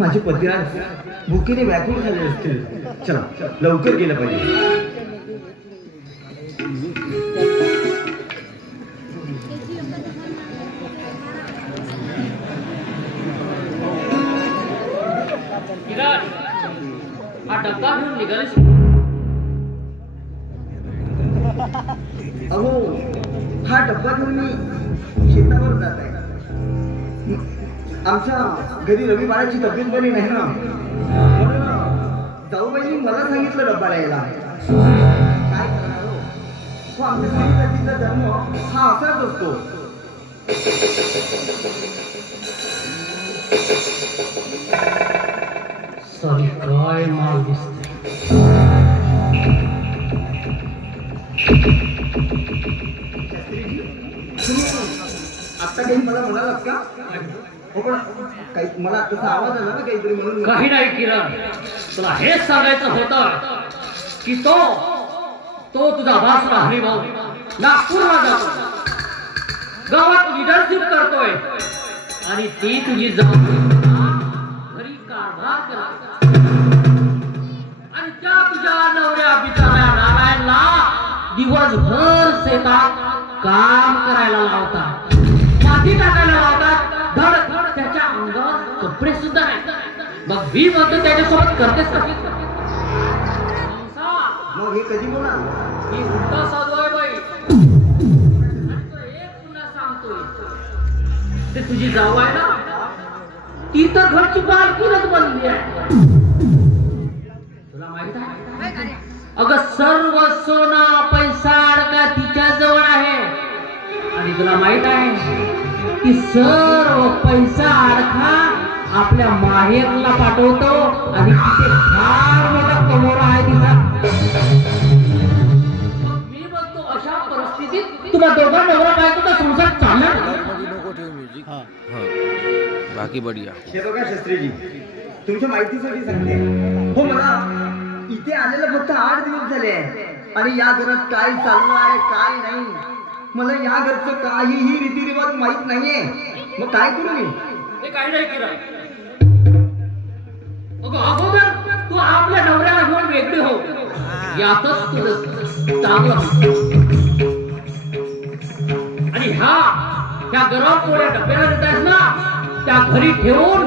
माझे पती आज भुकेने व्याकुळ झाले असतील. चला लवकर गेलं पाहिजे. हा डब्बा घेऊन निघालीस? अहो हा डब्बा घेऊन मी शेतावर जात आहे. आमच्या घरी रवी बाळाची तब्येत बरी नाही ना, म्हणून जाऊबाईंनी मला सांगितलं डब्बा न्यायला. काय करणार हो? हो, आमच्या स्त्री जातीचा धर्म हा असाच असतो. सॉरी, काय माल दिसते. आता काही मला म्हणालात का? हो, पण काही मला तसा आवाज आला ना काहीतरी म्हणून. काही नाही किरण, तुला हेच सांगायचं होतं की तो तुझा भासरा हरिभाऊ नागपूरला जातो, गावात लिडरशिप करतोय आणि ती तुझी जाऊन घरी कारभार करते आणि त्या तुझ्या नवऱ्या बिचाऱ्या नारायणला दिवसभर शेतात काम करायला लावतात, माती टाकायला लावतात, धड धड त्याच्या अंगावर कपडे सुद्धा नाही. मग मी म्हणतो त्याच्यासोबत करतेस का? मग हे कधी बोला? मी उलटा साधू आहे बाई. एक पुन्हा सांगतोय, ते तुझी जाऊ आहे ना, ती तर घरची बालकीनच बनली आहे. तुला माहित आहे? अगं सर्व सोना पैसा अडका तिच्या जवळ आहे आणि तुला माहित आहे की सर्व पैसा अडका आपल्या माहेरला पाठवतो आणि तिथे फार मोठा कमोरा आहे तिचा. मी म्हणतो अशा परिस्थितीत तुम्हा दोघा नवरा बायकोचा संसार चालणार बाकी बढिया. हे बघा शास्त्रीजी, तुमच्या माहितीसाठी सांगते. हो, मला इथे आलेलं फक्त 8 दिवस झाले आणि या घरात काय चाललं आहे काय नाही मला या घरचं काहीही रीतिरिवाज माहित नाहीये. मग काय करू मी? हे काही नाही केलं. अगोदर तू आपल्या नवऱ्याला घेऊन वेगळे हो, यातच तुझं चांगलं. आणि ह्या गरम पोळ्या डब्याला देतात ना, त्या घरी ठेवून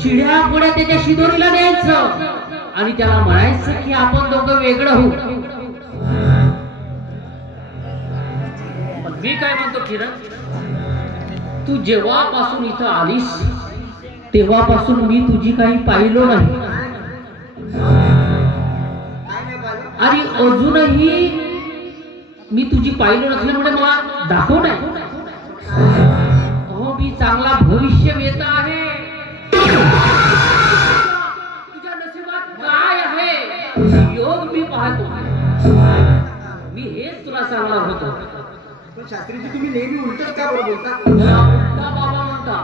शिड्या पोळ्या त्याच्या शिदोरीला द्यायचं आणि त्याला म्हणायचं की आपण दोघं वेगळं होऊ. मी काय म्हणतो किरण, तू जेव्हापासून इथं आलीस तेव्हापासून मी तुझी काही पाहिलो नाही आणि अजूनही मी तुझी पाहिलो नसल्यामुळे मला दाखव नाही. हो, मी चांगला भविष्य येत आहे. तुझ्या नशिबात काय आहे योग मी पाहतो. मी हेच तुला सांगणार होतो. पण शास्त्रीजी, तुम्ही नेहमी उलटच का बरं बोलता? उलटा बाबा म्हणता.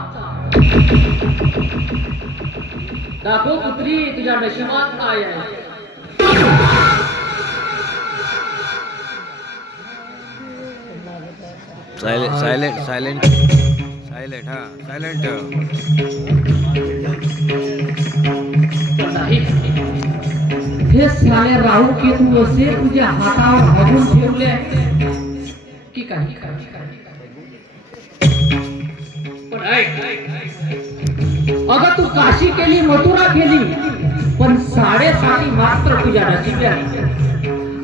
दाखव पुत्री, तुझ्या नशिबात काय आहे. सायलेंट सायलेंट सायलेंट सायलेंट हा सायलेंट. हे साले राहू केतू असे तुझ्या हातावर हाडून ठेवले की काही. पण अगं तू काशी केली, मथुरा केली, पण 7.5 मात्र तुझ्या नशिबात.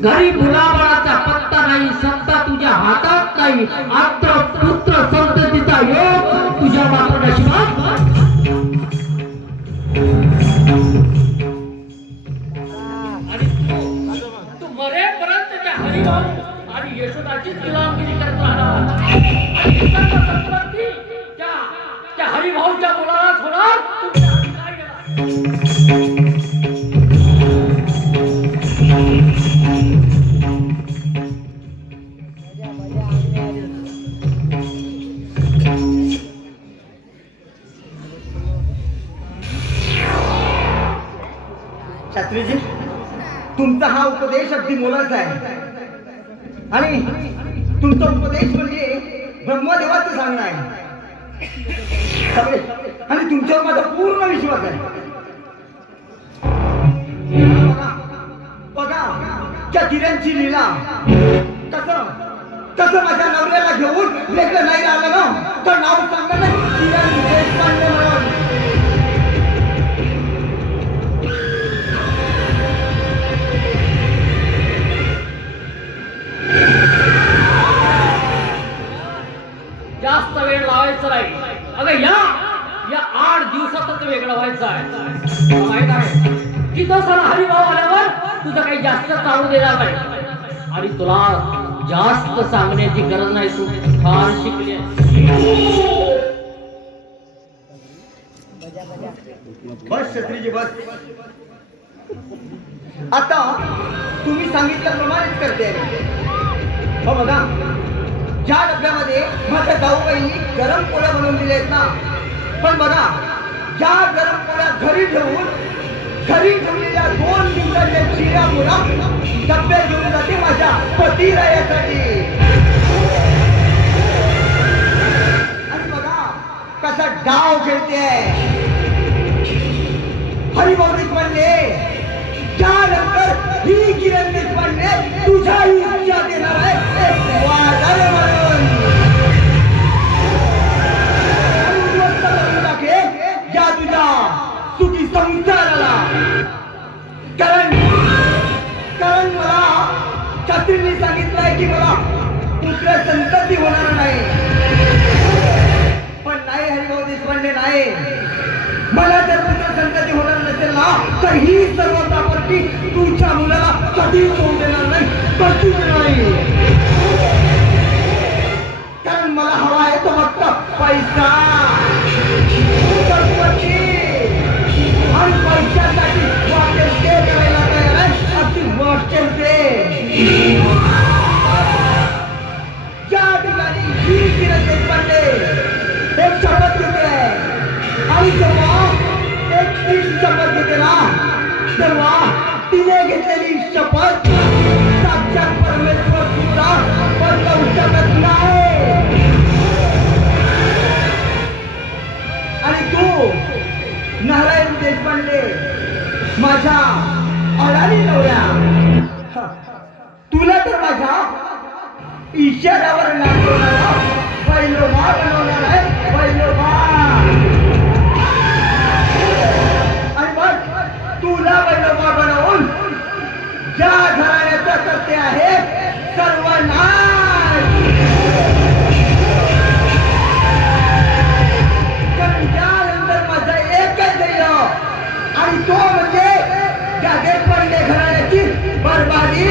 घरी मुलाबाळाचा पत्ता नाही, सत्ता तुझ्या हातात नाही, आत्र पुत्र संततीचा योग तुझ्या मात्र नशिबात. आणि तू मरेपर्यंत त्या हरिभाऊ आणि यशोदाची गुलामगिरी करत राहणार. त्या हरिभाऊच्या मुलालाच होणार. शास्त्रीजी, तुमचा हा उपदेश अगदी मोलाचा आहे आणि तुमचा उपदेश म्हणजे ब्रह्मदेवाचं सांगणं आहे. आणि तुमच्यावर माझा पूर्ण विश्वास आहे. बघा त्या किरणची लीला कसं कसं माझ्या नवऱ्याला घेऊन वेगळं नाही राहिलं ना तर नाव सांगा ना किरण देशपांडे म्हणून. जास्त वेळ लावायचा नाही. अगं या 8 दिवसातच वेगळं व्हायचं आहे. मला माहित आहे की तो सण हरिभाऊ आल्यावर तुझं काही जास्त चालू देणार नाही आणि तुला जास्त सांगण्याची गरज नाही. तू फार शिकली बस छत्रीजी बस. आता तुम्ही सांगितल्याप्रमाणेच करते. हो बघा ज्या डब्यामध्ये माझ्या जाऊबाईंनी गरम पोळ्या बनवून दिल्या आहेत ना पण बघा ज्या गरम पोळ्या घरी ठेवलेल्या 2 दिवसाच्या चिऱ्या मुला डब्यात घेऊन जाते माझ्या पतिरायासाठी. आणि बघा कसा डाव खेळते हरिभाऊ देशपांडे. त्यानंतर ही किरण देशपांडे तुझ्या इच्छा देणार आहे एक वादळ म्हणून. आणि उद्ध्वस्त करून टाकेल या तुझ्या सुखी संसाराला. कारण मला शास्त्रींनी सांगितलंय की मला पुत्र संतती होणार नाही. पण नाही हरिभाऊ देशपांडे नाही. मला जर पुत्र संतती होणार नसेल ना तर ही सर्व प्रॉपर्टी तुझ्या मुलाला कधीच होऊ देणार नाही. कधीच नाही. कारण मला हवा आहे तो फक्त पैसा संपत्ती आणि पैशासाठी वाटेल ते करायला तयार आहे. अगदी वाटेल ते. ज्या ठिकाणी ही किरण देशपांडे एक शपथ घेते आणि जेव्हा एक ती शपथ घेते ना तेव्हा तिने घेतलेली शपथ साक्षात परमेश्वर सुद्धा बदलवू शकत नाही. आणि तू नारायण देशपांडे माझ्या अडाणी नवऱ्या तुला तर माझ्या इशाऱ्यावर नाचवणारा पैलवान बनवणार आहे. पैलवान. आणि बघ तुला पैलवान बनवून ज्या घराण्याचा करते आहे सर्वनाश. कारण त्यानंतर माझं एकच ध्येय आणि तो म्हणजे त्या देशपांडे घराण्याची बरबादी.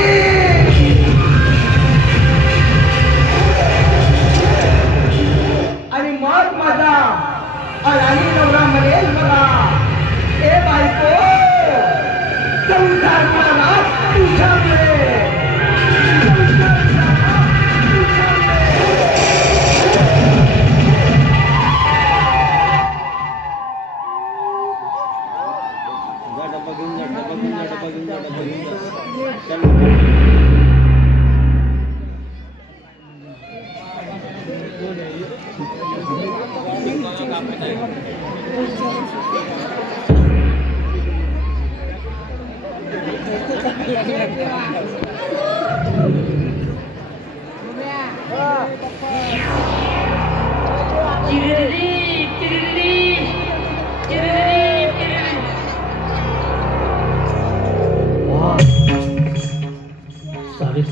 आणि मग माझा अडाणी नवरा म्हणेल मला ए बायको संसार मला तुझ्यामुळे.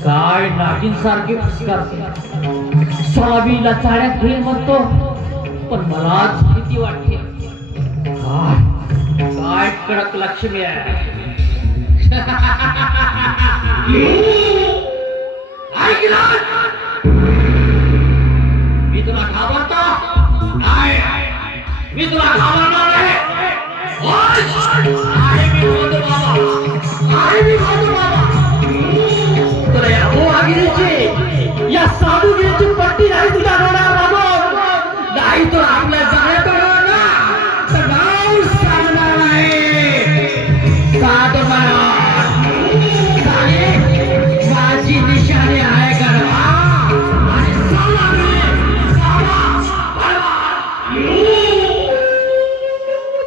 काय नागिन सारखे करते. सलाबीला चाड्यात घेईल म्हणतो पण मलाच भीती वाटते. काय कडक लक्ष्मी आहे. मी तुला घाबरतो नाही. मी तुला घाबरणार नाही. मी बोलतो बाबा. मी बोलतो बाबा. तुला या साधूगिरीची पट्टी नाही तुला